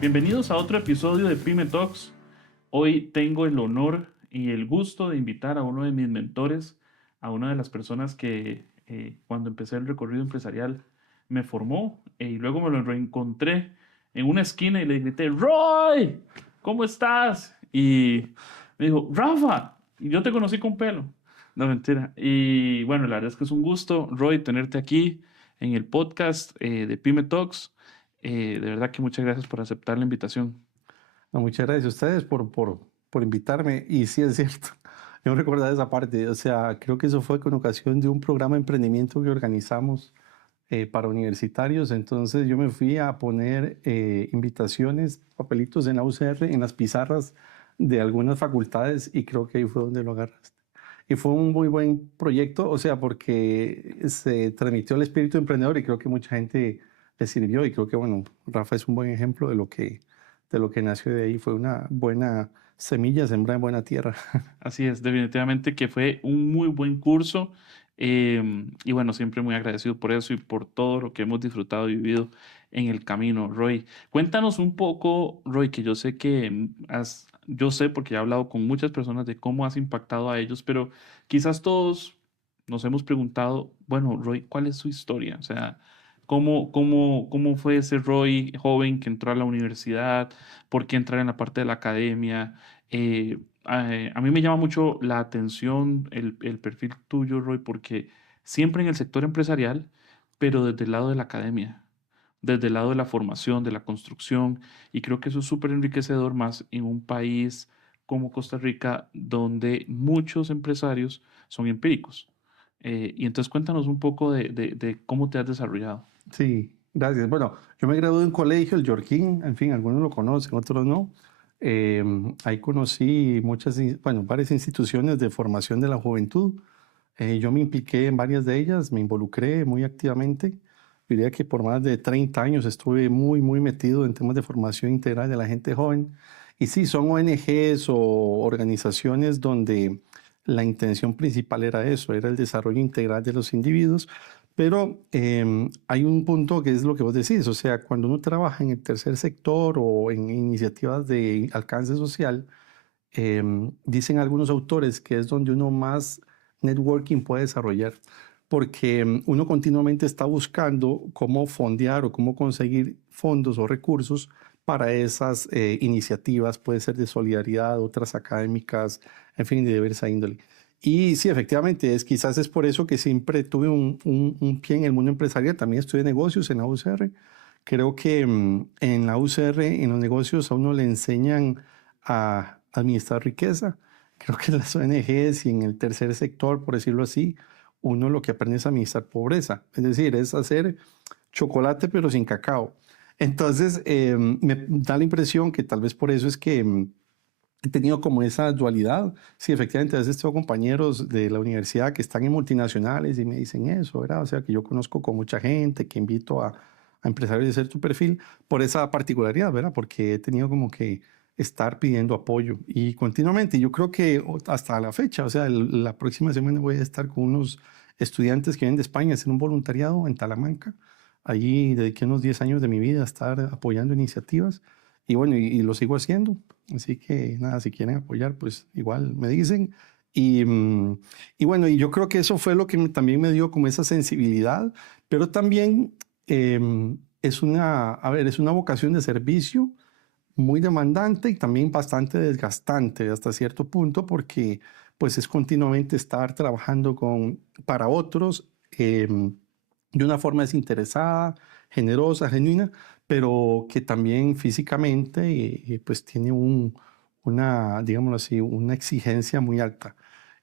Bienvenidos a otro episodio de Pyme Talks. Hoy tengo el honor y el gusto de invitar a uno de mis mentores, a una de las personas que cuando empecé el recorrido empresarial me formó y luego me lo reencontré en una esquina y le grité, Roy, ¿cómo estás? Y me dijo, Rafa, y yo te conocí con pelo. No, mentira. Y bueno, la verdad es que es un gusto, Roy, tenerte aquí en el podcast de Pyme Talks. De verdad que muchas gracias por aceptar la invitación. No, muchas gracias a ustedes por invitarme. Y sí, es cierto, yo recordaba esa parte. O sea, creo que eso fue con ocasión de un programa de emprendimiento que organizamos para universitarios. Entonces yo me fui a poner invitaciones, papelitos en la UCR, en las pizarras de algunas facultades y creo que ahí fue donde lo agarraste. Y fue un muy buen proyecto, o sea, porque se transmitió el espíritu emprendedor y creo que mucha gente le sirvió y creo que, bueno, Rafa es un buen ejemplo de lo que nació de ahí. Fue una buena semilla sembrada en buena tierra. Así es, definitivamente que fue un muy buen curso y bueno, siempre muy agradecido por eso y por todo lo que hemos disfrutado y vivido en el camino. Roy, cuéntanos un poco, Roy, que yo sé que yo sé porque he hablado con muchas personas de cómo has impactado a ellos, pero quizás todos nos hemos preguntado, bueno, Roy, ¿cuál es su historia? O sea, ¿cómo fue ese Roy joven que entró a la universidad? ¿Por qué entrar en la parte de la academia? A mí me llama mucho la atención el perfil tuyo, Roy, porque siempre en el sector empresarial, pero desde el lado de la academia, desde el lado de la formación, de la construcción, y creo que eso es súper enriquecedor más en un país como Costa Rica, donde muchos empresarios son empíricos. Y entonces cuéntanos un poco de cómo te has desarrollado. Sí, gracias. Bueno, yo me gradué de un colegio, el Yorkin, en fin, algunos lo conocen, otros no. Ahí conocí bueno, varias instituciones de formación de la juventud. Yo me impliqué en varias de ellas, me involucré muy activamente. Diría que por más de 30 años estuve muy metido en temas de formación integral de la gente joven. Y sí, son ONGs o organizaciones donde la intención principal era eso, era el desarrollo integral de los individuos. Pero hay un punto que es lo que vos decís, o sea, cuando uno trabaja en el tercer sector o en iniciativas de alcance social, dicen algunos autores que es donde uno más networking puede desarrollar, porque uno continuamente está buscando cómo fondear o cómo conseguir fondos o recursos para esas iniciativas, puede ser de solidaridad, otras académicas, en fin, de diversa índole. Y sí, efectivamente, quizás es por eso que siempre tuve un pie en el mundo empresarial. También estudié negocios en la UCR. Creo que en la UCR, en los negocios, a uno le enseñan a administrar riqueza. Creo que en las ONGs y en el tercer sector, por decirlo así, uno lo que aprende es a administrar pobreza. Es decir, es hacer chocolate pero sin cacao. Entonces, me da la impresión que tal vez por eso es que he tenido como esa dualidad. Sí, efectivamente, a veces tengo compañeros de la universidad que están en multinacionales y me dicen eso, ¿verdad? O sea, que yo conozco con mucha gente, que invito a empresarios de ser tu perfil por esa particularidad, ¿verdad? Porque he tenido como que estar pidiendo apoyo y continuamente. Yo creo que hasta la fecha, o sea, la próxima semana voy a estar con unos estudiantes que vienen de España a hacer un voluntariado en Talamanca. Allí dediqué unos 10 años de mi vida a estar apoyando iniciativas y bueno, y lo sigo haciendo. Así que nada, si quieren apoyar, pues igual me dicen. Y, y bueno, y yo creo que eso fue lo que también me dio como esa sensibilidad, pero también es a ver, es una vocación de servicio muy demandante y también bastante desgastante hasta cierto punto porque pues es continuamente estar trabajando para otros de una forma desinteresada, generosa, genuina, pero que también físicamente pues tiene digámoslo así, una exigencia muy alta.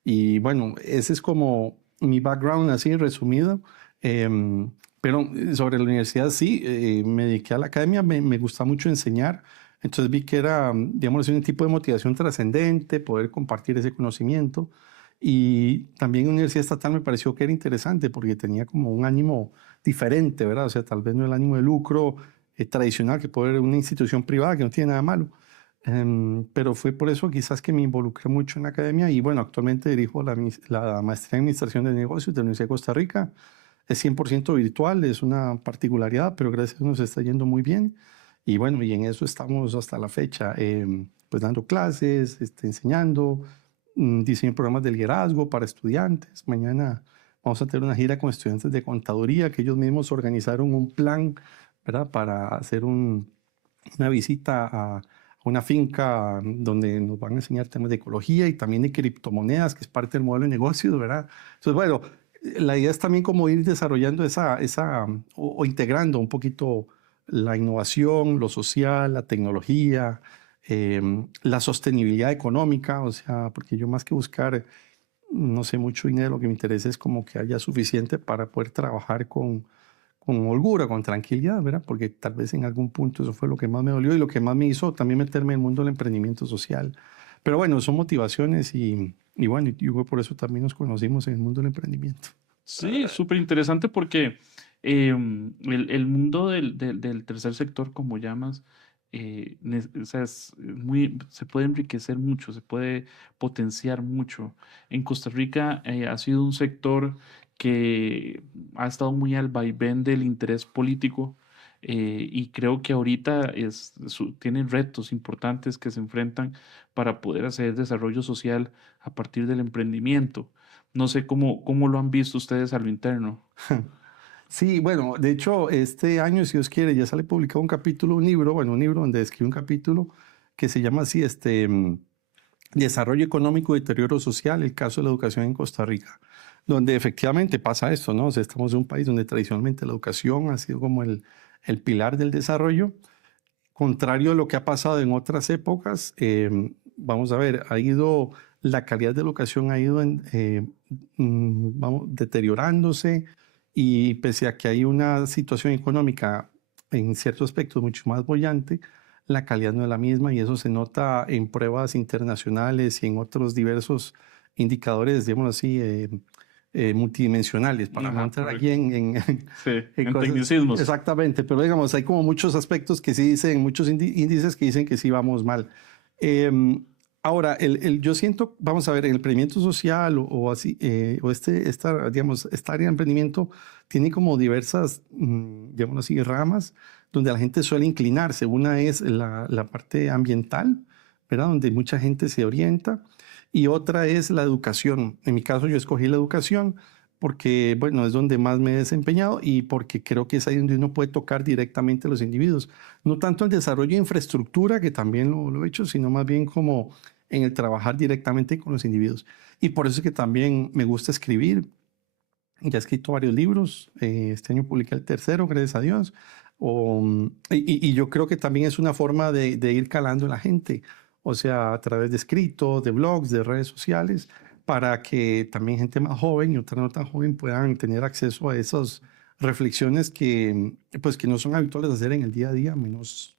Y bueno, ese es como mi background así resumido. Em, pero sobre la universidad sí, me dediqué a la academia, me gusta mucho enseñar. Entonces vi que era, digamos, un tipo de motivación trascendente, poder compartir ese conocimiento. Y también en la Universidad Estatal me pareció que era interesante porque tenía como un ánimo diferente, ¿verdad? O sea, tal vez no el ánimo de lucro tradicional que puede haber una institución privada que no tiene nada malo. Pero fue por eso quizás que me involucré mucho en la academia y bueno, actualmente dirijo la maestría en Administración de Negocios de la Universidad de Costa Rica. Es 100% virtual, es una particularidad, pero gracias a Dios nos está yendo muy bien. Y bueno, y en eso estamos hasta la fecha, pues dando clases, enseñando, diseño de programas de liderazgo para estudiantes. Mañana vamos a tener una gira con estudiantes de contaduría que ellos mismos organizaron un plan, ¿verdad? Para hacer una visita a una finca donde nos van a enseñar temas de ecología y también de criptomonedas, que es parte del modelo de negocios, ¿verdad? Entonces, bueno, la idea es también como ir desarrollando o integrando un poquito la innovación, lo social, la tecnología, la sostenibilidad económica, o sea, porque yo más que buscar, no sé, mucho dinero, lo que me interesa es como que haya suficiente para poder trabajar con holgura, con tranquilidad, ¿verdad? Porque tal vez en algún punto eso fue lo que más me dolió y lo que más me hizo también meterme en el mundo del emprendimiento social. Pero bueno, son motivaciones y bueno, y por eso también nos conocimos en el mundo del emprendimiento. Sí, súper interesante porque el mundo del tercer sector, como llamas, o sea, se puede enriquecer mucho, se puede potenciar mucho. En Costa Rica ha sido un sector que ha estado muy al vaivén del interés político, y creo que ahorita tienen retos importantes que se enfrentan para poder hacer desarrollo social a partir del emprendimiento. No sé cómo lo han visto ustedes a lo interno. Sí, bueno, de hecho, este año, si Dios quiere, ya sale publicado un capítulo, un libro, bueno, un libro donde escribe un capítulo que se llama así, Desarrollo Económico y Deterioro Social, el caso de la educación en Costa Rica, donde efectivamente pasa esto, ¿no? O sea, estamos en un país donde tradicionalmente la educación ha sido como el pilar del desarrollo, contrario a lo que ha pasado en otras épocas. Vamos a ver, la calidad de la educación ha ido deteriorándose, y pese a que hay una situación económica en ciertos aspectos mucho más bollante, la calidad no es la misma, y eso se nota en pruebas internacionales y en otros diversos indicadores, digamos así, multidimensionales, para no Ajá, entrar aquí correcto. Sí, en en cosas. tecnicismos. Exactamente, pero digamos, hay como muchos aspectos que sí dicen, muchos índices que dicen que sí vamos mal. Em, Ahora, yo siento, vamos a ver, el emprendimiento social o así, digamos, esta área de emprendimiento tiene como diversas, digamos así, ramas donde la gente suele inclinarse. Una es la parte ambiental, ¿verdad? Donde mucha gente se orienta, y otra es la educación. En mi caso, yo escogí la educación porque, bueno, es donde más me he desempeñado y porque creo que es ahí donde uno puede tocar directamente a los individuos. No tanto el desarrollo de infraestructura, que también lo he hecho, sino más bien como en el trabajar directamente con los individuos. Y por eso es que también me gusta escribir. Ya he escrito varios libros. Este año publiqué el tercero, gracias a Dios. Y yo creo que también es una forma de ir calando a la gente, o sea, a través de escritos, de blogs, de redes sociales, para que también gente más joven y otra no tan joven puedan tener acceso a esas reflexiones pues, que no son habituales de hacer en el día a día, menos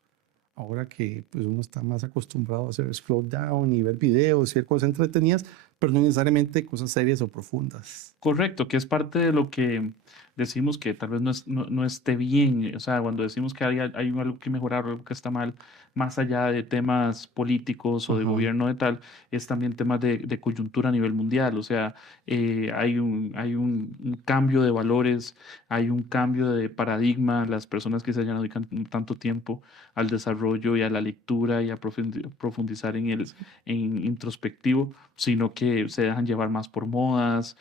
ahora que pues, uno está más acostumbrado a hacer scroll down y ver videos y ver cosas entretenidas, pero no necesariamente cosas serias o profundas. Correcto, que es parte de lo que decimos que tal vez no esté bien. O sea, cuando decimos que hay algo que mejorar o algo que está mal, más allá de temas políticos o de Ajá. gobierno de tal, es también temas de coyuntura a nivel mundial. O sea, hay un cambio de valores, hay un cambio de paradigma. Las personas que se hayan dedicado tanto tiempo al desarrollo y a la lectura y a profundizar en introspectivo, sino que se dejan llevar más por modas.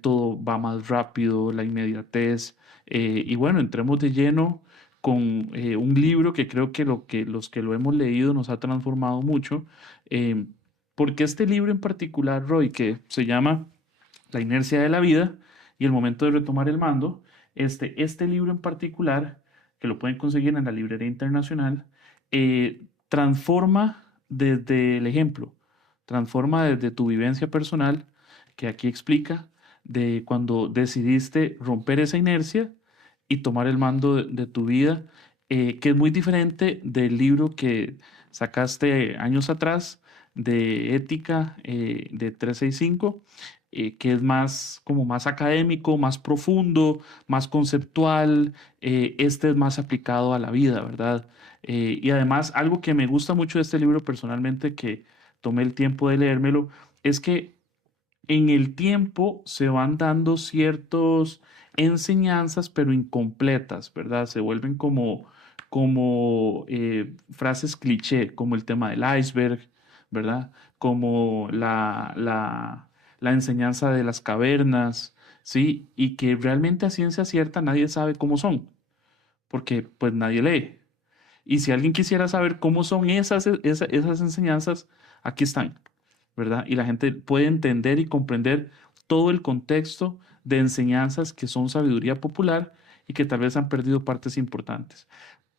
Todo va más rápido, la inmediatez. Y bueno, entremos de lleno con un libro que creo que, los que lo hemos leído nos ha transformado mucho. eh, Porque este libro en particular, Roy, que se llama La inercia de la vida y el momento de retomar el mando, este libro en particular, que lo pueden conseguir en la Librería Internacional, transforma desde el ejemplo, transforma desde tu vivencia personal, que aquí explica, de cuando decidiste romper esa inercia y tomar el mando de tu vida, que es muy diferente del libro que sacaste años atrás de ética, de 365, que es más como más académico, más profundo, más conceptual. Este es más aplicado a la vida, ¿verdad? Y además, algo que me gusta mucho de este libro personalmente, que tomé el tiempo de leérmelo, es que en el tiempo se van dando ciertas enseñanzas, pero incompletas, ¿verdad? Se vuelven como frases cliché, como el tema del iceberg, ¿verdad? Como la enseñanza de las cavernas, ¿sí? Y que realmente a ciencia cierta nadie sabe cómo son, porque pues nadie lee. Y si alguien quisiera saber cómo son esas enseñanzas, aquí están, ¿verdad? Y la gente puede entender y comprender todo el contexto de enseñanzas que son sabiduría popular y que tal vez han perdido partes importantes.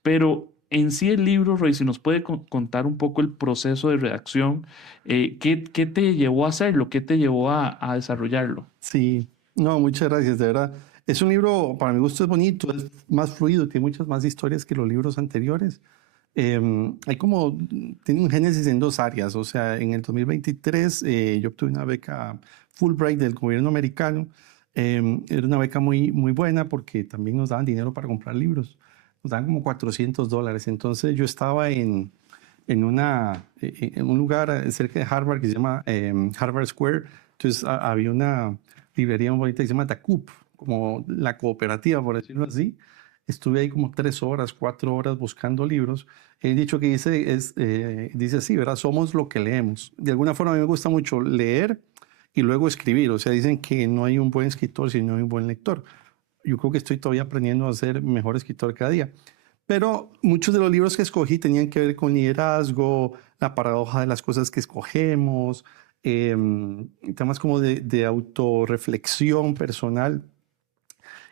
Pero en sí el libro, Roy, si nos puede contar un poco el proceso de redacción, ¿qué te llevó a hacerlo? ¿Qué te llevó a desarrollarlo? Sí, no, muchas gracias, de verdad. Es un libro, para mi gusto es bonito, es más fluido, tiene muchas más historias que los libros anteriores. Hay como, tiene un génesis en dos áreas, o sea, en el 2023 yo obtuve una beca Fulbright del gobierno americano. Era una beca muy, muy buena porque también nos daban dinero para comprar libros, nos daban como $400. Entonces yo estaba en un lugar cerca de Harvard que se llama Harvard Square. Entonces había una librería muy bonita que se llama TACUP, como la cooperativa, por decirlo así. Estuve ahí como 3 horas, 4 horas buscando libros. El dicho que dice así, ¿verdad? Somos lo que leemos. De alguna forma a mí me gusta mucho leer y luego escribir. O sea, dicen que no hay un buen escritor si no hay un buen lector. Yo creo que estoy todavía aprendiendo a ser mejor escritor cada día. Pero muchos de los libros que escogí tenían que ver con liderazgo, la paradoja de las cosas que escogemos, temas como de autorreflexión personal.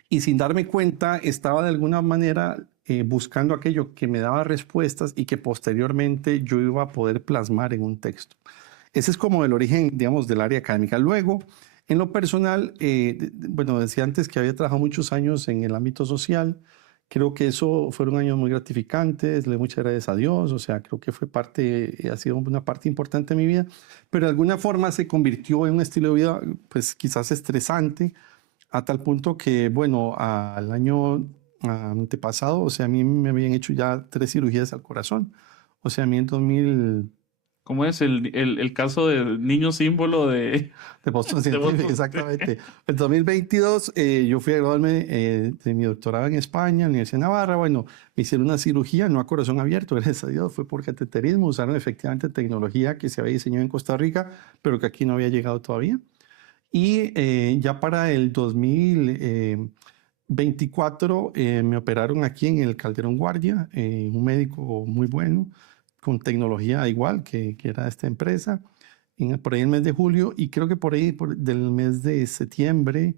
Y sin darme cuenta, estaba de alguna manera buscando aquello que me daba respuestas y que posteriormente yo iba a poder plasmar en un texto. Ese es como el origen, digamos, del área académica. Luego, en lo personal, bueno, decía antes que había trabajado muchos años en el ámbito social. Creo que eso fueron años muy gratificantes, le doy muchas gracias a Dios, o sea, creo que fue parte, ha sido una parte importante de mi vida, pero de alguna forma se convirtió en un estilo de vida, pues quizás estresante, a tal punto que, bueno, al año antepasado, o sea, a mí me habían hecho ya 3 cirugías al corazón. O sea, a mí en 2000, ¿Cómo es el caso del niño símbolo de Boston de Scientific, Boston? exactamente. En 2022 yo fui a graduarme de mi doctorado en España, en la Universidad de Navarra. Bueno, me hicieron una cirugía, no a corazón abierto, gracias a Dios, fue por cateterismo. Usaron efectivamente tecnología que se había diseñado en Costa Rica, pero que aquí no había llegado todavía. Y ya para el 2024 me operaron aquí en el Calderón Guardia, un médico muy bueno, con tecnología igual que era esta empresa, por ahí en el mes de julio, y creo que por ahí del mes de septiembre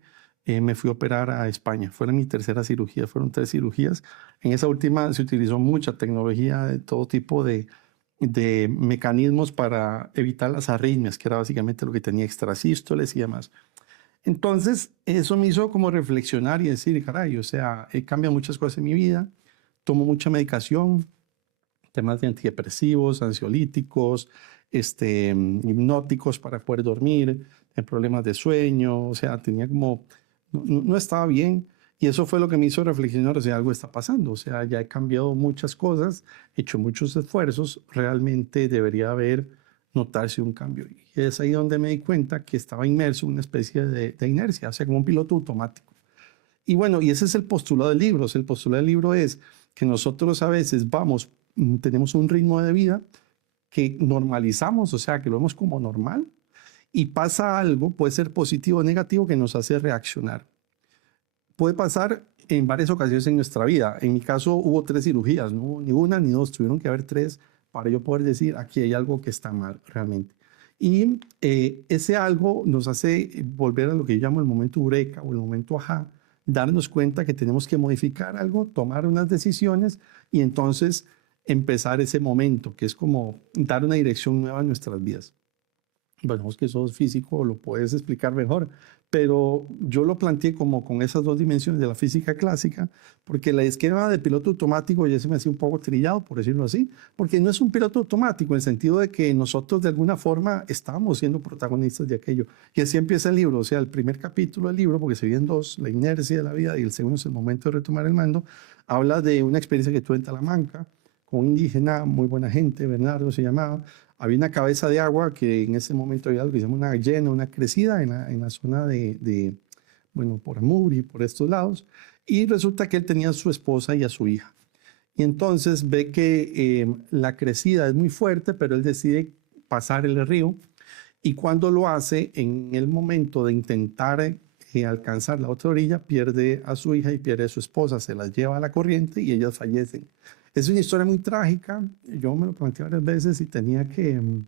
me fui a operar a España. Fue mi tercera cirugía, fueron 3 cirugías. En esa última se utilizó mucha tecnología de todo tipo de mecanismos para evitar las arritmias, que era básicamente lo que tenía, extrasístoles y demás. Entonces, eso me hizo como reflexionar y decir, caray, o sea, he cambiado muchas cosas en mi vida, tomo mucha medicación, temas de antidepresivos, ansiolíticos, hipnóticos para poder dormir, problemas de sueño, o sea, tenía como, no estaba bien. Y eso fue lo que me hizo reflexionar, o sea, algo está pasando, o sea, ya he cambiado muchas cosas, he hecho muchos esfuerzos, realmente debería haber notarse un cambio. Y es ahí donde me di cuenta que estaba inmerso en una especie de inercia, o sea, como un piloto automático. Y bueno, y ese es el postulado del libro. O sea, el postulado del libro es que nosotros a veces vamos, tenemos un ritmo de vida que normalizamos, o sea, que lo vemos como normal, y pasa algo, puede ser positivo o negativo, que nos hace reaccionar. Puede pasar en varias ocasiones en nuestra vida. En mi caso hubo 3 cirugías, no hubo ni una ni dos, tuvieron que haber 3 para yo poder decir, aquí hay algo que está mal realmente. Y ese algo nos hace volver a lo que yo llamo el momento eureka o el momento ajá, darnos cuenta que tenemos que modificar algo, tomar unas decisiones y entonces empezar ese momento, que es como dar una dirección nueva a nuestras vidas. Bueno, vos que sos físico lo puedes explicar mejor, pero yo lo planteé como con esas dos dimensiones de la física clásica, porque la esquema de piloto automático ya se me hacía un poco trillado, por decirlo así, porque no es un piloto automático en el sentido de que nosotros de alguna forma estábamos siendo protagonistas de aquello. Y así empieza el libro, o sea, el primer capítulo del libro, porque se divide en dos, la inercia de la vida y el segundo es el momento de retomar el mando, habla de una experiencia que tuve en Talamanca con un indígena, muy buena gente, Bernardo se llamaba. Había una cabeza de agua que en ese momento había algo que se llama una llena, una crecida en la zona bueno, por Amur y por estos lados. Y resulta que él tenía a su esposa y a su hija. y entonces ve que la crecida es muy fuerte, pero él decide pasar el río y cuando lo hace, en el momento de intentar alcanzar la otra orilla, pierde a su hija y pierde a su esposa, se las lleva a la corriente y ellas fallecen. Es una historia muy trágica, yo me lo planteé varias veces y tenía que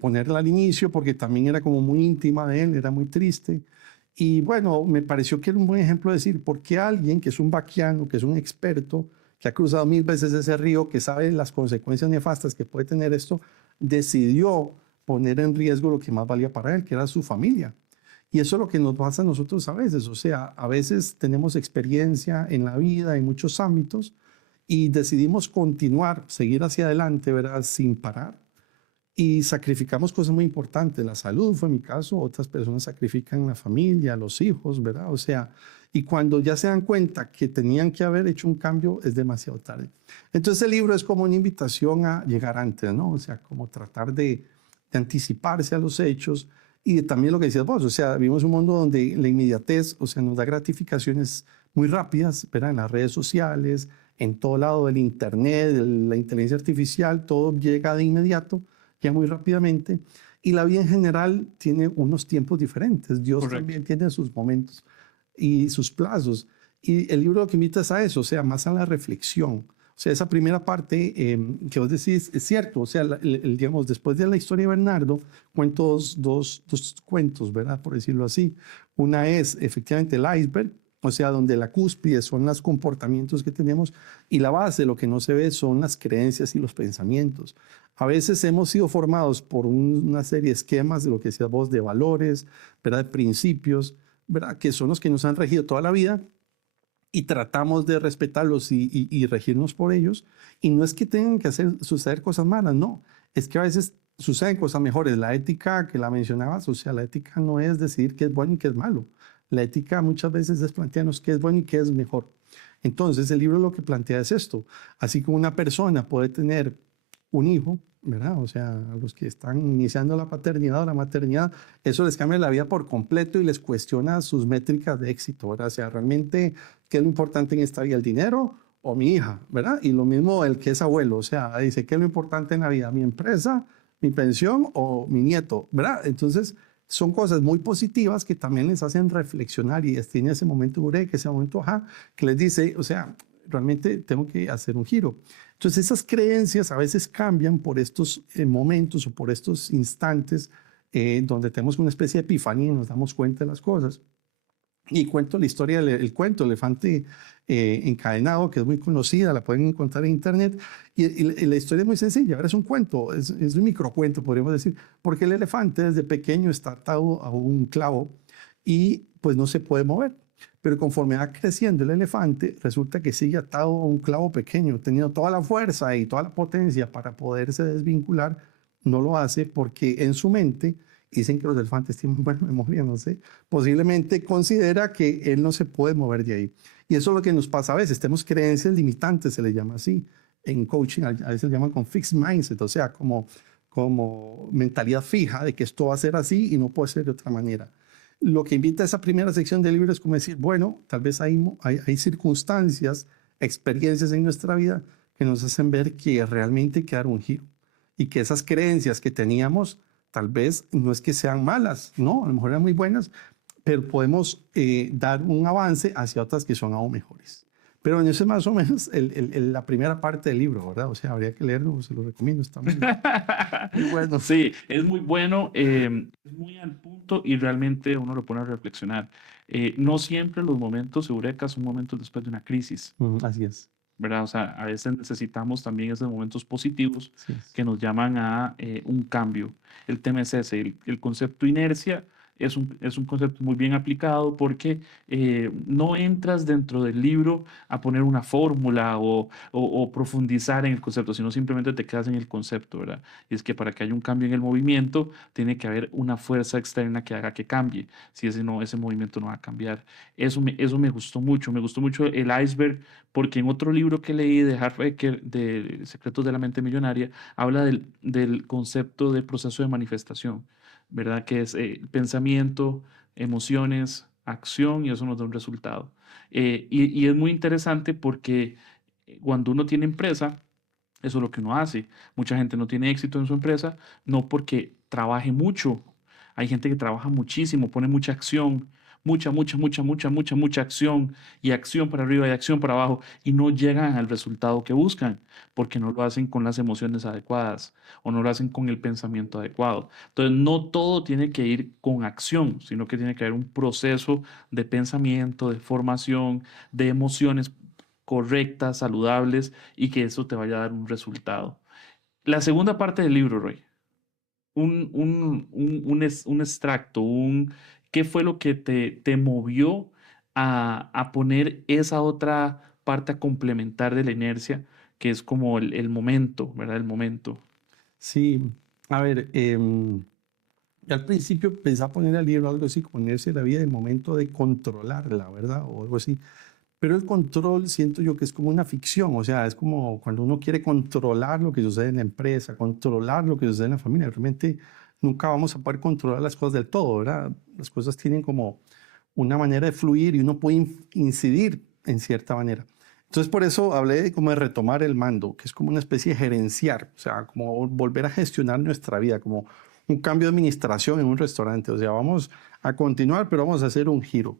ponerla al inicio porque también era como muy íntima de él, era muy triste. Y bueno, me pareció que era un buen ejemplo de decir, ¿por qué alguien que es un vaquiano, que es un experto, que ha cruzado 1000 veces ese río, que sabe las consecuencias nefastas que puede tener esto, decidió poner en riesgo lo que más valía para él, que era su familia? Y eso es lo que nos pasa a nosotros a veces. O sea, a veces tenemos experiencia en la vida, en muchos ámbitos, y decidimos continuar, seguir hacia adelante, ¿verdad? Sin parar y sacrificamos cosas muy importantes. La salud fue mi caso, otras personas sacrifican la familia, los hijos, ¿verdad? O sea, y cuando ya se dan cuenta que tenían que haber hecho un cambio, es demasiado tarde. Entonces el libro es como una invitación a llegar antes, ¿no? O sea, como tratar de anticiparse a los hechos y también lo que decías vos, o sea, vivimos un mundo donde la inmediatez, o sea, nos da gratificaciones muy rápidas, ¿verdad? En las redes sociales, en todo lado del internet, la inteligencia artificial, todo llega de inmediato ya muy rápidamente. Y la vida en general tiene unos tiempos diferentes. Dios Correcto. también tiene sus momentos y sus plazos. Y el libro lo que invita es a eso, o sea, más a la reflexión. O sea, esa primera parte que vos decís es cierto. O sea, digamos, después de la historia de Bernardo, cuento dos cuentos, ¿verdad? Por decirlo así. Una es efectivamente el iceberg, o sea, donde la cúspide son los comportamientos que tenemos y la base, lo que no se ve, son las creencias y los pensamientos. A veces hemos sido formados por una serie de esquemas de lo que decías vos, de valores, ¿verdad? De principios, ¿verdad? Que son los que nos han regido toda la vida y tratamos de respetarlos y regirnos por ellos. Y no es que tengan que suceder cosas malas, no. Es que a veces suceden cosas mejores. La ética que la mencionabas, o sea, la ética no es decidir qué es bueno y qué es malo. La ética muchas veces es plantearnos qué es bueno y qué es mejor. Entonces, el libro lo que plantea es esto. Así como una persona puede tener un hijo, ¿verdad? O sea, a los que están iniciando la paternidad o la maternidad, eso les cambia la vida por completo y les cuestiona sus métricas de éxito, ¿verdad? O sea, realmente, ¿qué es lo importante en esta vida? ¿El dinero o mi hija, ¿verdad? Y lo mismo el que es abuelo, o sea, dice, ¿qué es lo importante en la vida? ¿Mi empresa, mi pensión o mi nieto, ¿verdad? Entonces, son cosas muy positivas que también les hacen reflexionar y tiene ese momento eureka, ese momento ajá, que les dice, o sea, realmente tengo que hacer un giro. Entonces esas creencias a veces cambian por estos momentos o por estos instantes donde tenemos una especie de epifanía y nos damos cuenta de las cosas. Y cuento la historia del cuento, Elefante Encadenado, que es muy conocida, la pueden encontrar en internet. Y la historia es muy sencilla, ahora es un cuento, es un microcuento, podríamos decir, porque el elefante desde pequeño está atado a un clavo y pues no se puede mover. Pero conforme va creciendo el elefante, resulta que sigue atado a un clavo pequeño, teniendo toda la fuerza y toda la potencia para poderse desvincular, no lo hace porque en su mente, dicen que los elefantes tienen muy buena memoria, no sé, posiblemente considera que él no se puede mover de ahí. Y eso es lo que nos pasa a veces, tenemos creencias limitantes, se le llama así. En coaching a veces le llaman con fixed mindset, o sea, como mentalidad fija de que esto va a ser así y no puede ser de otra manera. Lo que invita a esa primera sección del libro es como decir, bueno, tal vez hay circunstancias, experiencias en nuestra vida que nos hacen ver que realmente hay que dar un giro y que esas creencias que teníamos tal vez no es que sean malas, no, a lo mejor eran muy buenas, pero podemos dar un avance hacia otras que son aún mejores. Pero en eso es más o menos la primera parte del libro, ¿verdad? O sea, habría que leerlo, se lo recomiendo, está muy bueno. Sí, es muy bueno, es muy al punto y realmente uno lo pone a reflexionar. No siempre los momentos eureka son momentos después de una crisis, Así es, ¿verdad? O sea, a veces necesitamos también esos momentos positivos así es. que nos llaman a un cambio. El tema es ese, el concepto inercia es un concepto muy bien aplicado porque no entras dentro del libro a poner una fórmula o profundizar en el concepto, sino simplemente te quedas en el concepto, ¿verdad? Y es que para que haya un cambio en el movimiento, tiene que haber una fuerza externa que haga que cambie. Si ese, no, ese movimiento no va a cambiar. Eso me gustó mucho el iceberg porque en otro libro que leí de Harv Eker, de Secretos de la Mente Millonaria, habla del concepto de proceso de manifestación, ¿verdad? Que es pensamiento, emociones, acción y eso nos da un resultado. Y es muy interesante porque Cuando uno tiene empresa, eso es lo que uno hace. Mucha gente no tiene éxito en su empresa, no porque trabaje mucho. Hay gente que trabaja muchísimo, pone mucha acción, mucha acción y acción para arriba y acción para abajo y no llegan al resultado que buscan porque no lo hacen con las emociones adecuadas o no lo hacen con el pensamiento adecuado. Entonces, no todo tiene que ir con acción, sino que tiene que haber un proceso de pensamiento, de formación, de emociones correctas, saludables y que eso te vaya a dar un resultado. La segunda parte del libro, Roy, un extracto, ¿qué fue lo que te movió a poner esa otra parte a complementar de la inercia, que es como el momento, ¿verdad? El momento. Sí, a ver, yo al principio pensaba poner al libro algo así, ponerse la vida en el momento de controlarla, ¿verdad? O algo así. Pero el control siento yo que es como una ficción, o sea, es como cuando uno quiere controlar lo que sucede en la empresa, controlar lo que sucede en la familia. Realmente nunca vamos a poder controlar las cosas del todo, ¿verdad? Las cosas tienen como una manera de fluir y uno puede incidir en cierta manera. Entonces, por eso hablé de como de retomar el mando, que es como una especie de gerenciar, o sea, como volver a gestionar nuestra vida, como un cambio de administración en un restaurante. O sea, vamos a continuar, pero vamos a hacer un giro.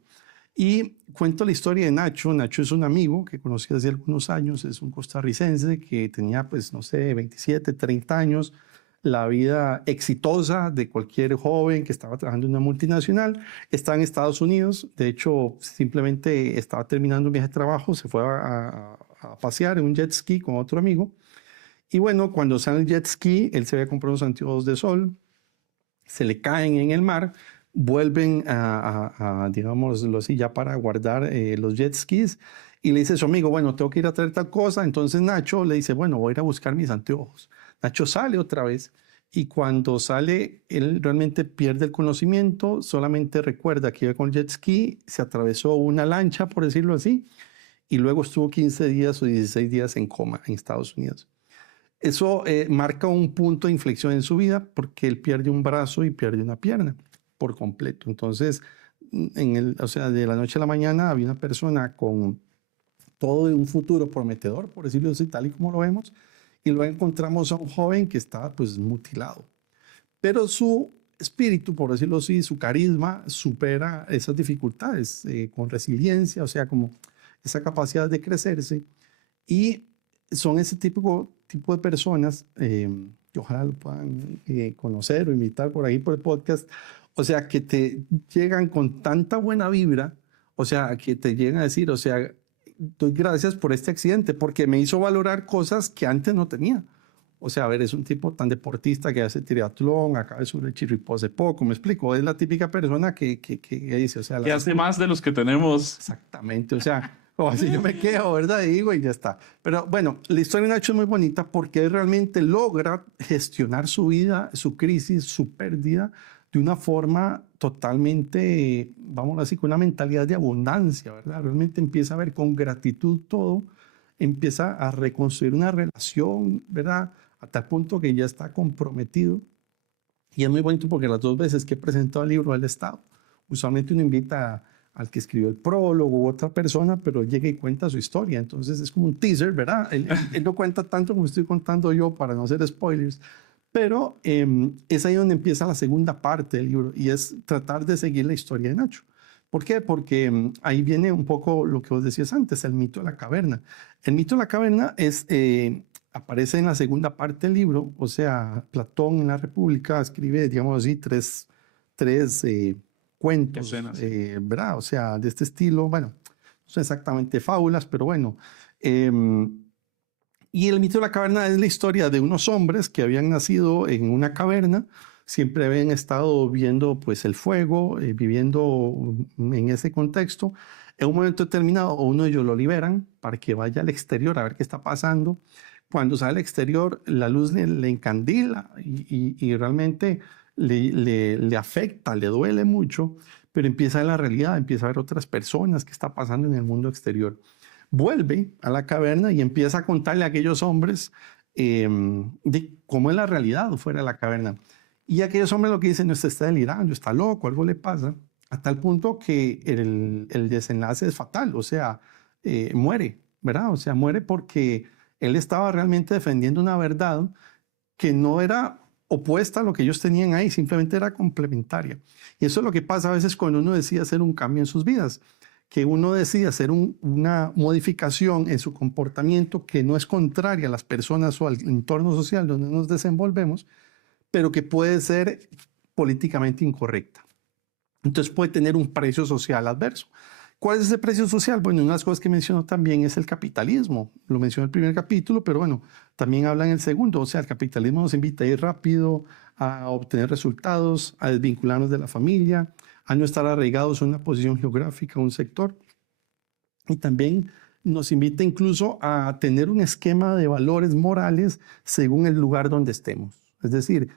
Y cuento la historia de Nacho. Nacho es un amigo que conocí hace algunos años, es un costarricense que tenía, pues, no sé, 27, 30 años, la vida exitosa de cualquier joven que estaba trabajando en una multinacional. Está en Estados Unidos, de hecho, simplemente estaba terminando un viaje de trabajo, se fue a pasear en un jet ski con otro amigo. Y bueno, cuando sale el jet ski, él se había comprado unos anteojos de sol, se le caen en el mar, vuelven digámoslo así, ya para guardar los jet skis, y le dice a su amigo, bueno, tengo que ir a traer tal cosa. Entonces Nacho le dice, bueno, voy a ir a buscar mis anteojos. Nacho sale otra vez, y cuando sale, él realmente pierde el conocimiento, solamente recuerda que iba con el jet ski, se atravesó una lancha, por decirlo así, y luego estuvo 15 días o 16 días en coma en Estados Unidos. Eso marca un punto de inflexión en su vida porque él pierde un brazo y pierde una pierna por completo. Entonces, o sea, de la noche a la mañana había una persona con todo un futuro prometedor, por decirlo así, tal y como lo vemos, y luego encontramos a un joven que está pues mutilado. Pero su espíritu, por decirlo así, su carisma supera esas dificultades con resiliencia, o sea, como esa capacidad de crecerse, y son ese tipo de personas que ojalá lo puedan conocer o invitar por ahí por el podcast. O sea, que te llegan con tanta buena vibra, o sea, que te llegan a decir, o sea, doy gracias por este accidente porque me hizo valorar cosas que antes no tenía. O sea, a ver, es un tipo tan deportista que hace triatlón, acaba de subir el Chirripó hace poco, me explico, es la típica persona que dice, o sea, Que hace más de los que tenemos. exactamente, o sea, o así yo me quejo, ¿verdad? Y digo, y ya está. Pero bueno, la historia de Nacho es muy bonita porque él realmente logra gestionar su vida, su crisis, su pérdida de una forma totalmente, vamos a decir, con una mentalidad de abundancia, ¿verdad? Realmente empieza a ver con gratitud todo, empieza a reconstruir una relación, ¿verdad? A tal punto que ya está comprometido. Y es muy bonito porque las dos veces que he presentado el libro él ha estado. Usualmente uno invita al que escribió el prólogo u otra persona, pero llega y cuenta su historia. Entonces es como un teaser, ¿verdad? Él no cuenta tanto como estoy contando yo para no hacer spoilers. Pero es ahí donde empieza la segunda parte del libro y es tratar de seguir la historia de Nacho. ¿Por qué? Porque ahí viene un poco lo que vos decías antes, el mito de la caverna. El mito de la caverna aparece en la segunda parte del libro, o sea, Platón en la República escribe, digamos así, tres cuentos, Escenas, sí. ¿verdad? O sea, de este estilo, bueno, no son exactamente fábulas, pero bueno. Y el mito de la caverna es la historia de unos hombres que habían nacido en una caverna, siempre habían estado viendo pues el fuego, viviendo en ese contexto. En un momento determinado, uno de ellos lo liberan para que vaya al exterior a ver qué está pasando. Cuando sale al exterior, la luz le encandila y realmente le afecta, le duele mucho, pero empieza a ver la realidad, empieza a ver otras personas, qué está pasando en el mundo exterior. Vuelve a la caverna y empieza a contarle a aquellos hombres de cómo es la realidad fuera de la caverna. Y aquellos hombres lo que dicen, no, usted está delirando, está loco, algo le pasa, a tal punto que el desenlace es fatal, o sea, muere. ¿verdad? O sea, muere porque él estaba realmente defendiendo una verdad que no era opuesta a lo que ellos tenían ahí, simplemente era complementaria. Y eso es lo que pasa a veces cuando uno decide hacer un cambio en sus vidas, que uno decide hacer una modificación en su comportamiento que no es contraria a las personas o al entorno social donde nos desenvolvemos, pero que puede ser políticamente incorrecta. Entonces puede tener un precio social adverso. ¿Cuál es ese precio social? Bueno, una de las cosas que menciono también es el capitalismo. Lo menciono en el primer capítulo, pero bueno, también habla en el segundo. O sea, el capitalismo nos invita a ir rápido, a obtener resultados, a desvincularnos de la familia, a no estar arraigados a una posición geográfica, un sector. Y también nos invita incluso a tener un esquema de valores morales según el lugar donde estemos. Es decir,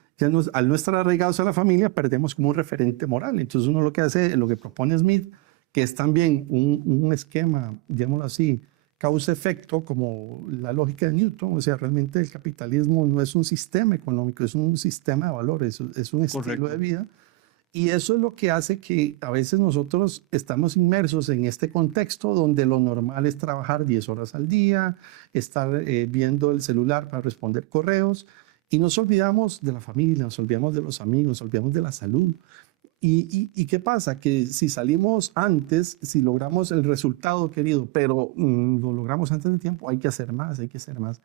al no estar arraigados a la familia, perdemos como un referente moral. Entonces uno lo que hace, lo que propone Smith, que es también un esquema, digámoslo así, causa-efecto, como la lógica de Newton. O sea, realmente el capitalismo no es un sistema económico, es un sistema de valores, es un estilo de Correcto. vida. Y eso es lo que hace que a veces nosotros estamos inmersos en este contexto donde lo normal es trabajar 10 horas al día, estar viendo el celular para responder correos y nos olvidamos de la familia, nos olvidamos de los amigos, nos olvidamos de la salud. ¿Y qué pasa? Que si salimos antes, si logramos el resultado querido, pero lo logramos antes de tiempo, hay que hacer más, hay que hacer más.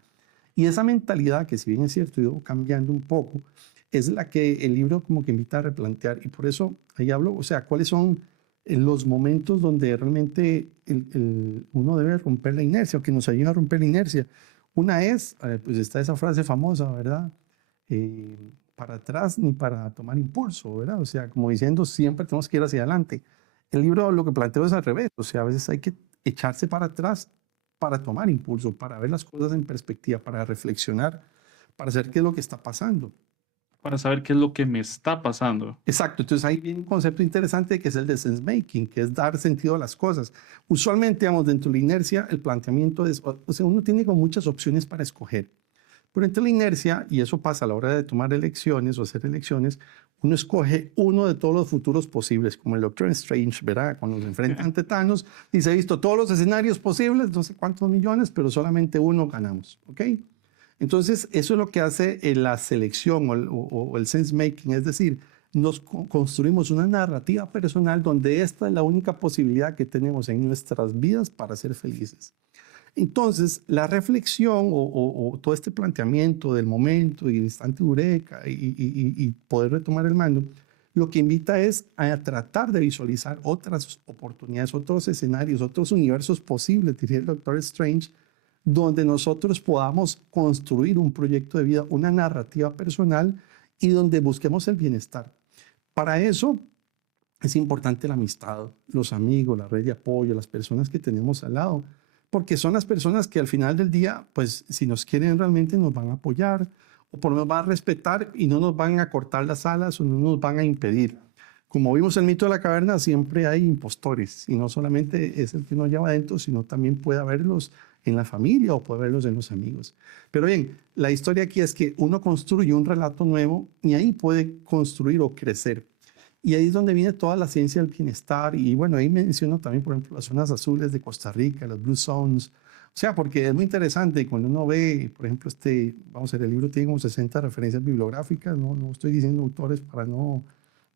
Y esa mentalidad, que si bien es cierto, ha ido cambiando un poco, es la que el libro como que invita a replantear. Y por eso ahí hablo, o sea, cuáles son los momentos donde realmente uno debe romper la inercia o que nos ayuda a romper la inercia. Una es, pues está esa frase famosa, ¿verdad? Para atrás ni para tomar impulso, ¿verdad? O sea, como diciendo, siempre tenemos que ir hacia adelante. El libro lo que planteo es al revés, o sea, a veces hay que echarse para atrás para tomar impulso, para ver las cosas en perspectiva, para reflexionar, para saber qué es lo que está pasando. Para saber qué es lo que me está pasando. Exacto, entonces ahí viene un concepto interesante que es el de sense making, que es dar sentido a las cosas. Usualmente, digamos, dentro de la inercia, el planteamiento es, o sea, uno tiene como muchas opciones para escoger, pero entre la inercia, y eso pasa a la hora de tomar elecciones o hacer elecciones, uno escoge uno de todos los futuros posibles, como el Doctor Strange, ¿verdad? Cuando se enfrenta ante Thanos, dice, he visto todos los escenarios posibles, no sé cuántos millones, pero solamente uno ganamos, ¿ok? Entonces, eso es lo que hace la selección o el sense making, es decir, nos construimos una narrativa personal donde esta es la única posibilidad que tenemos en nuestras vidas para ser felices. Entonces, la reflexión o todo este planteamiento del momento y el instante eureka y poder retomar el mando, lo que invita es a tratar de visualizar otras oportunidades, otros escenarios, otros universos posibles, diría el Doctor Strange, donde nosotros podamos construir un proyecto de vida, una narrativa personal y donde busquemos el bienestar. Para eso es importante la amistad, los amigos, la red de apoyo, las personas que tenemos al lado, porque son las personas que al final del día, pues si nos quieren realmente nos van a apoyar o por lo menos van a respetar y no nos van a cortar las alas o no nos van a impedir. Como vimos en el mito de la caverna, siempre hay impostores y no solamente es el que uno lleva adentro, sino también puede haberlos en la familia o puede haberlos en los amigos. Pero bien, la historia aquí es que uno construye un relato nuevo y ahí puede construir o crecer. Y ahí es donde viene toda la ciencia del bienestar. Y bueno, ahí menciono también, por ejemplo, las zonas azules de Costa Rica, las Blue Zones. O sea, porque es muy interesante cuando uno ve, por ejemplo, vamos a ver, el libro tiene como 60 referencias bibliográficas, no estoy diciendo autores para no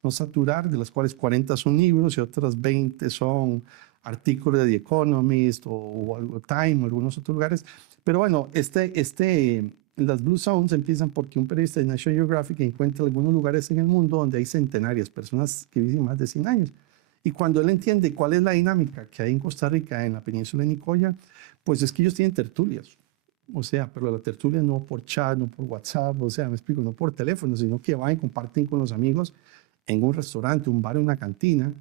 saturar, de las cuales 40 son libros y otras 20 son artículos de The Economist o Time o algunos otros lugares. Pero bueno, las Blue Zones empiezan porque un periodista de National Geographic encuentra algunos lugares en el mundo donde hay centenarias, personas que viven más de 100 años. Y cuando él entiende cuál es la dinámica que hay en Costa Rica, en la península de Nicoya, pues es que ellos tienen tertulias. O sea, pero la tertulia no por chat, no por WhatsApp, o sea, me explico, no por teléfono, sino que van y comparten con los amigos en un restaurante, un bar, una cantina.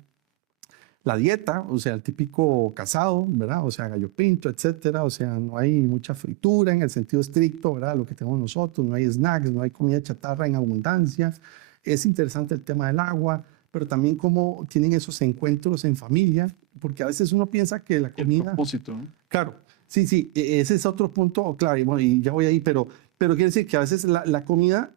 La dieta, o sea, el típico casado, ¿verdad? O sea, gallo pinto, etcétera. O sea, no hay mucha fritura en el sentido estricto, ¿verdad? Lo que tenemos nosotros, no hay snacks, no hay comida chatarra en abundancia. Es interesante el tema del agua, pero también cómo tienen esos encuentros en familia, porque a veces uno piensa que la El comida, propósito, ¿no? claro, sí, ese es otro punto, claro, y, bueno, y ya voy ahí, pero quiere decir que a veces la comida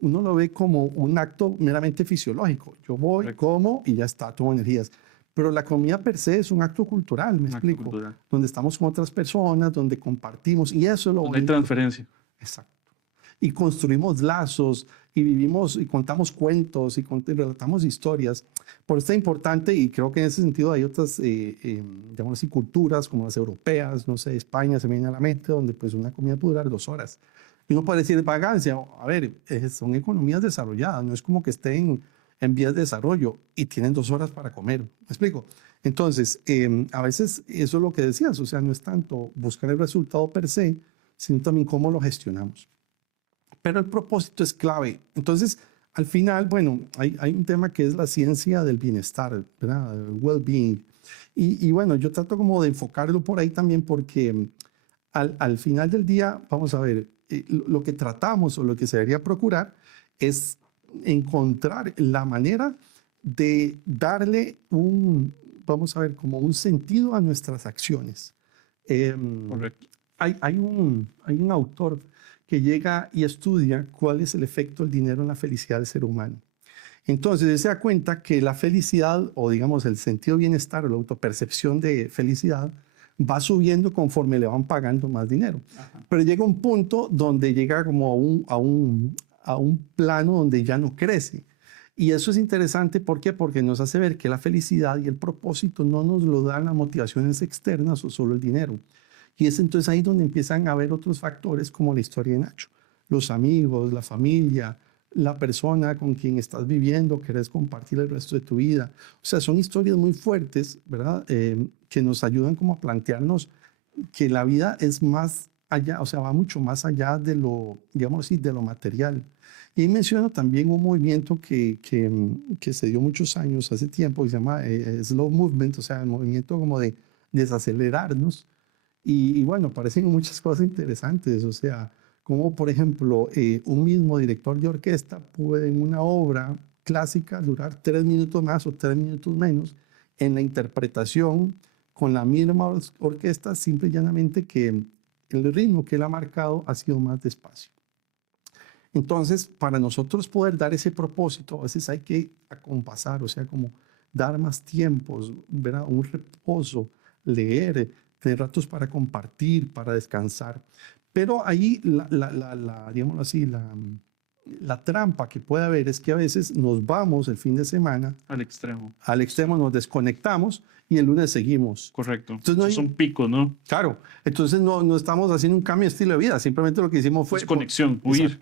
uno lo ve como un acto meramente fisiológico. Yo voy, Correcto. como y ya está, tomo energías. pero la comida per se es un acto cultural, me Un acto explico, cultural. donde estamos con otras personas, donde compartimos, y eso es lo Donde hay bonito. transferencia. Exacto. Y construimos lazos y vivimos y contamos cuentos y relatamos historias. Por eso es importante, y creo que en ese sentido hay otras, digamos así, culturas como las europeas, no sé, España se me viene a la mente, donde pues una comida puede durar 2 horas. Y uno puede decir vagancia, a ver, son economías desarrolladas, no es como que estén en vías de desarrollo y tienen 2 horas para comer. ¿Me explico? Entonces, a veces eso es lo que decías, o sea, no es tanto buscar el resultado per se, sino también cómo lo gestionamos. Pero el propósito es clave. Entonces, al final, bueno, hay un tema que es la ciencia del bienestar, ¿verdad? El well-being. Y bueno, yo trato como de enfocarlo por ahí también porque al final del día, vamos a ver, lo que tratamos o lo que se debería procurar es encontrar la manera de darle vamos a ver, como un sentido a nuestras acciones. Correcto. Hay un autor que llega y estudia cuál es el efecto del dinero en la felicidad del ser humano. Entonces, él se da cuenta que la felicidad, o digamos el sentido de bienestar o la autopercepción de felicidad, va subiendo conforme le van pagando más dinero. Ajá. Pero llega un punto donde llega como a un plano donde ya no crece. Y eso es interesante, ¿por qué? Porque nos hace ver que la felicidad y el propósito no nos lo dan las motivaciones externas o solo el dinero. Y es entonces ahí donde empiezan a haber otros factores como la historia de Nacho. Los amigos, la familia, la persona con quien estás viviendo, querés compartir el resto de tu vida. O sea, son historias muy fuertes, ¿verdad? Que nos ayudan como a plantearnos que la vida es más allá, o sea, va mucho más allá de lo, digamos así, de lo material. Y ahí menciono también un movimiento que se dio muchos años, hace tiempo, que se llama Slow Movement, o sea, el movimiento como de desacelerarnos. Y bueno, parecen muchas cosas interesantes, o sea, como por ejemplo, un mismo director de orquesta puede en una obra clásica durar 3 minutos más o 3 minutos menos en la interpretación con la misma orquesta, simple y llanamente que el ritmo que él ha marcado ha sido más despacio. Entonces, para nosotros poder dar ese propósito, a veces hay que acompasar, o sea, como dar más tiempos, ¿verdad? Un reposo, leer, tener ratos para compartir, para descansar. Pero ahí, digámoslo así, la trampa que puede haber es que a veces nos vamos el fin de semana Al extremo. al extremo, nos desconectamos y el lunes seguimos. Correcto. Entonces, no Esos hay, son picos, ¿no? claro, entonces no estamos haciendo un cambio de estilo de vida, simplemente lo que hicimos fue Desconexión, huir.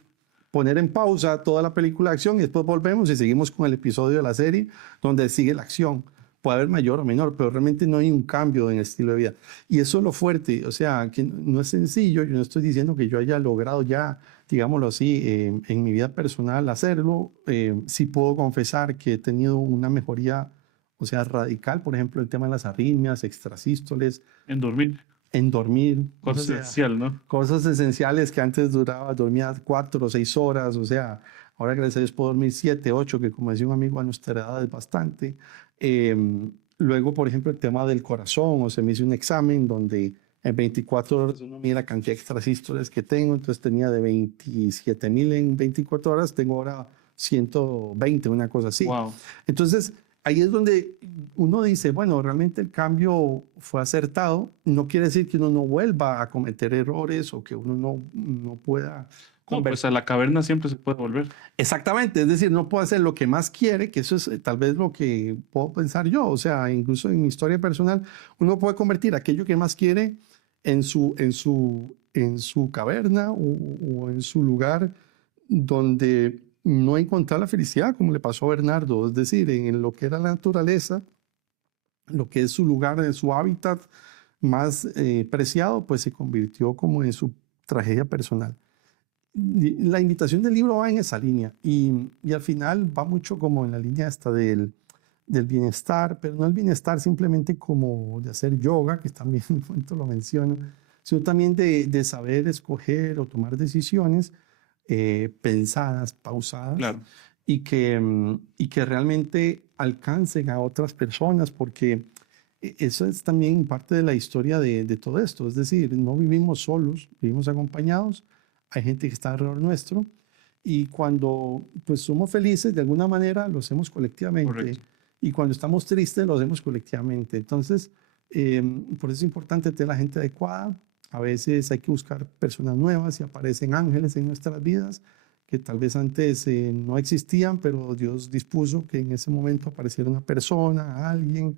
poner en pausa toda la película de acción y después volvemos y seguimos con el episodio de la serie donde sigue la acción. Puede haber mayor o menor, pero realmente no hay un cambio en el estilo de vida. Y eso es lo fuerte, o sea, que no es sencillo. Yo no estoy diciendo que yo haya logrado ya, digámoslo así, en mi vida personal hacerlo. Sí puedo confesar que he tenido una mejoría, o sea, radical, por ejemplo, el tema de las arritmias, extrasístoles, En dormir. en dormir, Cosa o sea, esencial, ¿no? cosas esenciales que antes dormía 4 o 6 horas, o sea, ahora gracias a Dios puedo dormir 7, 8, que como decía un amigo a nuestra edad es bastante. Luego, por ejemplo, el tema del corazón, o sea, me hice un examen donde en 24 horas uno mira la cantidad de extrasístoles que tengo, entonces tenía de 27,000 en 24 horas, tengo ahora 120, una cosa así. Wow. Entonces, ahí es donde uno dice, bueno, realmente el cambio fue acertado. No quiere decir que uno no vuelva a cometer errores o que uno no pueda No, pues a la caverna siempre se puede volver. Exactamente, es decir, no puede hacer lo que más quiere, que eso es tal vez lo que puedo pensar yo. O sea, incluso en mi historia personal, uno puede convertir aquello que más quiere en su caverna o en su lugar donde no encontrar la felicidad, como le pasó a Bernardo. Es decir, en lo que era la naturaleza, lo que es su lugar, en su hábitat más preciado, pues se convirtió como en su tragedia personal. La invitación del libro va en esa línea y al final va mucho como en la línea esta del bienestar, pero no el bienestar simplemente como de hacer yoga, que también en el momento lo menciono, sino también de saber escoger o tomar decisiones pensadas, pausadas, Claro. y que realmente alcancen a otras personas, porque eso es también parte de la historia de todo esto. Es decir, no vivimos solos, vivimos acompañados, hay gente que está alrededor nuestro, y cuando pues somos felices, de alguna manera lo hacemos colectivamente. Correcto. y cuando estamos tristes lo hacemos colectivamente. Entonces, por eso es importante tener la gente adecuada. A veces hay que buscar personas nuevas y aparecen ángeles en nuestras vidas que tal vez antes no existían, pero Dios dispuso que en ese momento apareciera una persona, alguien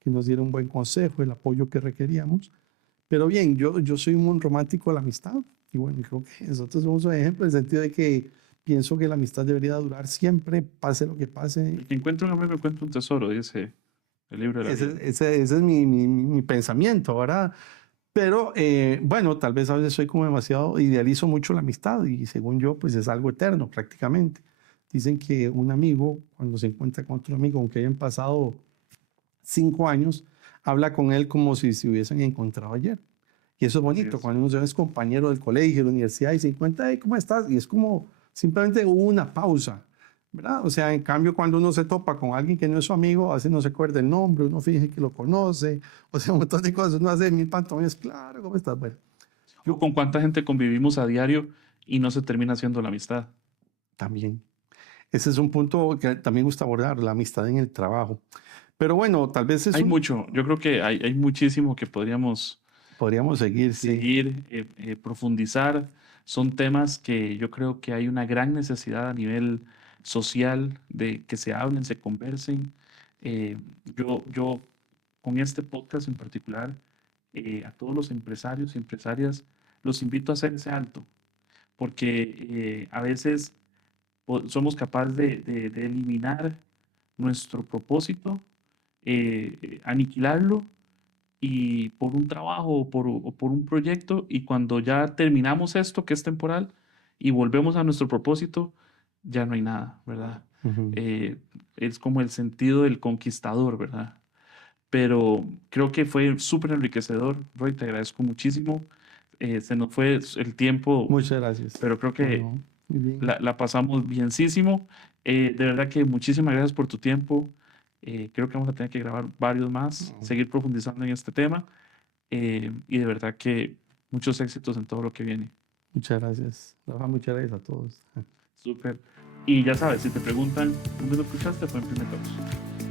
que nos diera un buen consejo, el apoyo que requeríamos. Pero bien, yo soy un romántico de la amistad y bueno, creo que nosotros somos un ejemplo en el sentido de que pienso que la amistad debería durar siempre, pase lo que pase. El que encuentra un amigo encuentra un tesoro, dice el libro de la vida. Ese es mi pensamiento, ¿verdad? Pero bueno, tal vez a veces soy como demasiado, idealizo mucho la amistad y según yo, pues es algo eterno prácticamente. Dicen que un amigo, cuando se encuentra con otro amigo, aunque hayan pasado 5 años, habla con él como si se hubiesen encontrado ayer. Y eso es Así bonito, es. cuando uno es compañero del colegio, de la universidad y se encuentra, hey, ¿cómo estás? Y es como simplemente hubo una pausa, ¿verdad? O sea, en cambio, cuando uno se topa con alguien que no es su amigo, a veces no se acuerda el nombre, uno finge que lo conoce, o sea, un montón de cosas, uno hace mil pantomimas, claro, ¿cómo estás? Bueno, O yo con cuánta gente convivimos a diario y no se termina haciendo la amistad. también. Ese es un punto que también gusta abordar, la amistad en el trabajo. Pero bueno, tal vez Hay eso mucho, yo creo que hay muchísimo que podríamos podríamos seguir, sí. seguir, profundizar. Son temas que yo creo que hay una gran necesidad a nivel social de que se hablen, se conversen. Yo con este podcast en particular, a todos los empresarios y empresarias, los invito a hacer ese alto, porque a veces somos capaces de eliminar nuestro propósito, aniquilarlo y por un trabajo o por un proyecto, y cuando ya terminamos esto que es temporal y volvemos a nuestro propósito, ya no hay nada, ¿verdad? Ujú. Eh, es como el sentido del conquistador, ¿verdad? Pero creo que fue súper enriquecedor, Roy, te agradezco muchísimo. Se nos fue el tiempo, Muchas gracias. pero creo No, que no, muy bien. la pasamos bienísimo. De verdad que muchísimas gracias por tu tiempo. Creo que vamos a tener que grabar varios más, No, seguir profundizando en este tema. Y de verdad que muchos éxitos en todo lo que viene. muchas gracias. Rafa, muchas gracias a todos. Súper. Y ya sabes, si te preguntan, ¿dónde lo escuchaste? Fue en Primer Talks.